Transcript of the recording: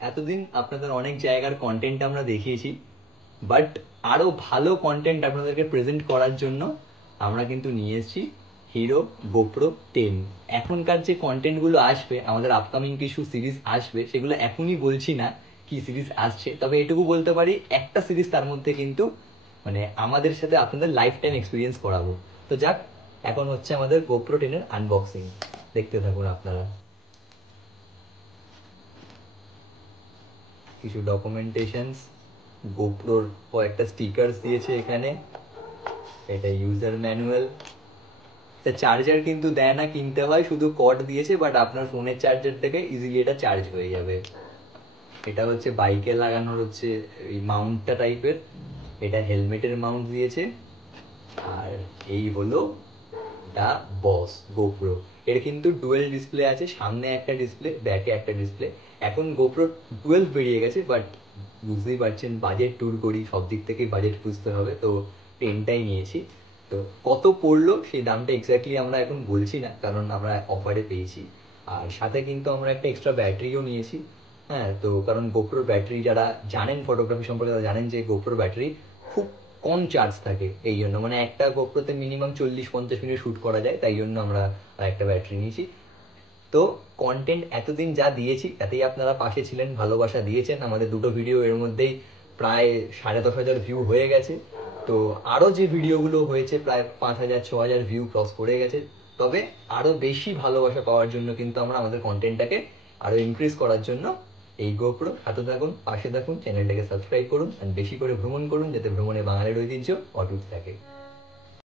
এতদিন আপনাদের অনেক জায়গার কন্টেন্ট আমরা দেখিয়েছি, বাট আরো ভালো কন্টেন্ট আপনাদেরকে প্রেজেন্ট করার জন্য আমরা কিন্তু নিয়ে এসেছি হিরো গোপ্রো 10। এখনকার যে কন্টেন্টগুলো আসবে, আমাদের আপকামিং কিছু সিরিজ আসবে, সেগুলো এখনই বলছি না কি সিরিজ আসছে, তবে এটুকু বলতে পারি একটা সিরিজ তার মধ্যে কিন্তু মানে আমাদের সাথে আপনাদের লাইফ টাইম এক্সপিরিয়েন্স করাবো। তো যাক, এখন হচ্ছে আমাদের গোপ্রো 10 এর আনবক্সিং, দেখতে থাকুন আপনারা। কিছু ডকুমেন্টেশনস, গোপ্রোর কয়েকটা স্টিকার্স দিয়েছে এখানে, এটা ইউজার ম্যানুয়াল। চার্জার কিন্তু দেয় না, কিনতে হয়, শুধু কর্ড দিয়েছে, বাট আপনার ফোনের চার্জার থেকে ইজিলি এটা চার্জ হয়ে যাবে। এটা হচ্ছে বাইকে লাগানোর হচ্ছে এই মাউন্টটা টাইপের, এটা হেলমেটের মাউন্ট দিয়েছে। আর এই হলো দা বস গোপ্রো। এর কিন্তু ডুয়েল ডিসপ্লে আছে, সামনে একটা ডিসপ্লে, ব্যাকে একটা ডিসপ্লে। এখন গোপ্রো 12 বেরিয়ে গেছে, বাট বুঝতেই পারছেন বাজেট ট্যুর করি, সব দিক থেকেই বাজেট খুঁজতে হবে, তো 10টাই নিয়েছি। তো কত পড়লো সেই দামটা এক্স্যাক্টলি আমরা এখন বলছি না, কারণ আমরা অফারে পেয়েছি। আর সাথে কিন্তু আমরা একটা এক্সট্রা ব্যাটারিও নিয়েছি। হ্যাঁ, তো কারণ গোপ্রোর ব্যাটারি, যারা জানেন ফটোগ্রাফি সম্পর্কে তারা জানেন যে গোপ্রোর ব্যাটারি খুব কম চার্জ থাকে, এই জন্য মানে একটা গোপ্রোতে মিনিমাম 40-50 মিনিট শ্যুট করা যায়, তাই জন্য আমরা একটা ব্যাটারি নিয়েছি। তো কন্টেন্ট এতদিন যা দিয়েছি তাতেই আপনারা পাশে ছিলেন, ভালোবাসা দিয়েছেন। আমাদের দুটো ভিডিও এর মধ্যেই প্রায় 10,500 ভিউ হয়ে গেছে। তো আরও যে ভিডিওগুলো হয়েছে প্রায় 5,000-6,000 ভিউ ক্রস করে গেছে। তবে আরও বেশি ভালোবাসা পাওয়ার জন্য কিন্তু আমরা আমাদের কন্টেন্টটাকে আরও ইনক্রিজ করার জন্য এই গোপ্রো, হাতে থাকুন, পাশে থাকুন, চ্যানেলটাকে সাবস্ক্রাইব করুন, আর বেশি করে ভ্রমণ করুন, যাতে ভ্রমণে বাঙালির ঐতিহ্য অটুট থাকে।